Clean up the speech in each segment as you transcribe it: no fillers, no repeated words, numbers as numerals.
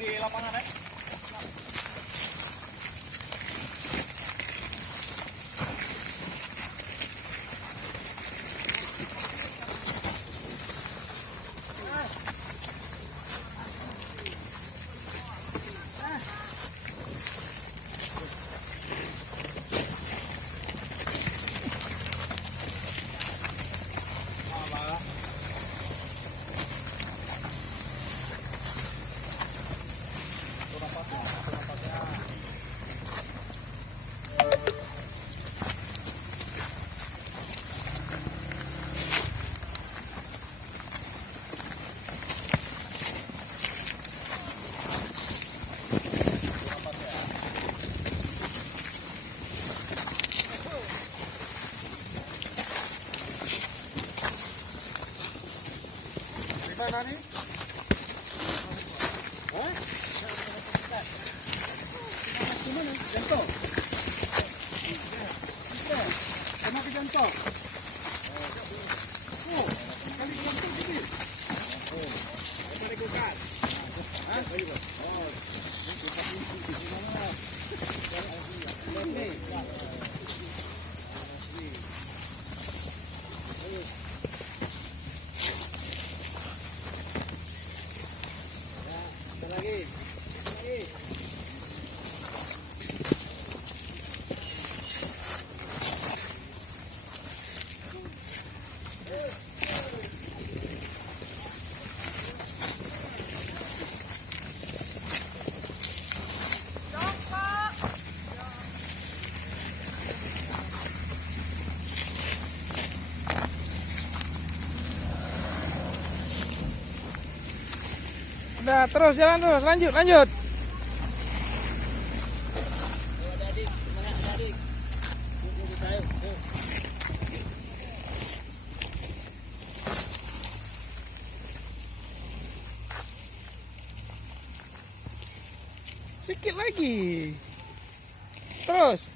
di lapangan ya. Mana nih? Hah? Gimana? Jantung? Kenapa jantung? Oh, kali jantung gini. Apa nih kukat? Hah? Oh, ini. Lagi. Udah, terus jalan terus, lanjut. Sedikit lagi. Terus.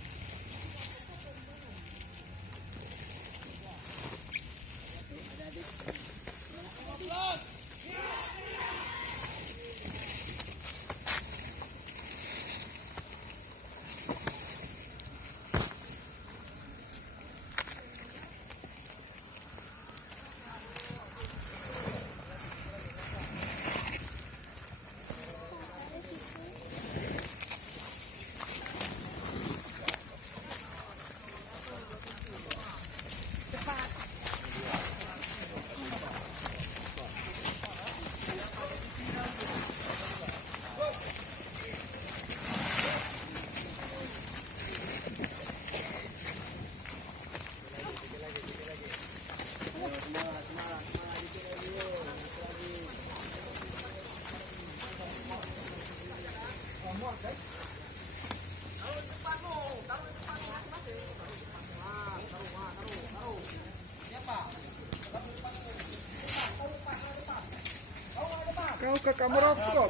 Kau ke kamera kok?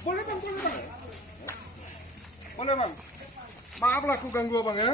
Boleh bang. Boleh bang. Maaf lah aku ganggu bang ya.